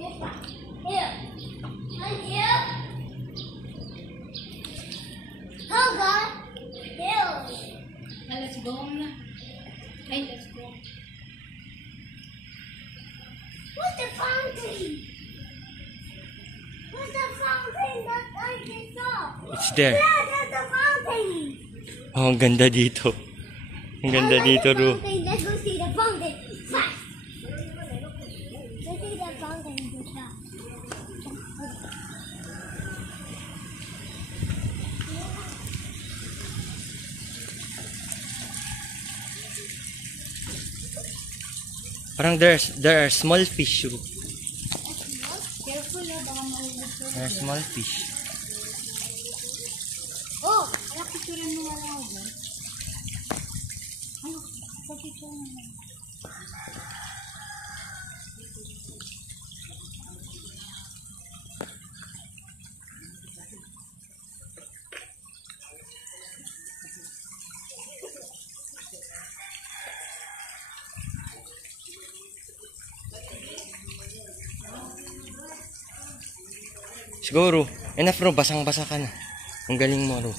Here. Right here. Oh God. Here. Let's go na. Hey, let's go. What's the fountain? What's the fountain that I just saw? It's there. Yeah, there's the fountain. Oh, ang ganda dito. Ang ganda dito, Ru. Let's go see the fountain fast. Let's see the fountain fast. Parang there are small fish, Ru. Careful ha, baka mahulog ka. There are small fish. Oh, Kaya picturean mo nga lang ako. Ano? Picturean mo nga. Siguro, enough, Ru. Basang-basa ka na. Ang galing mo, Ru.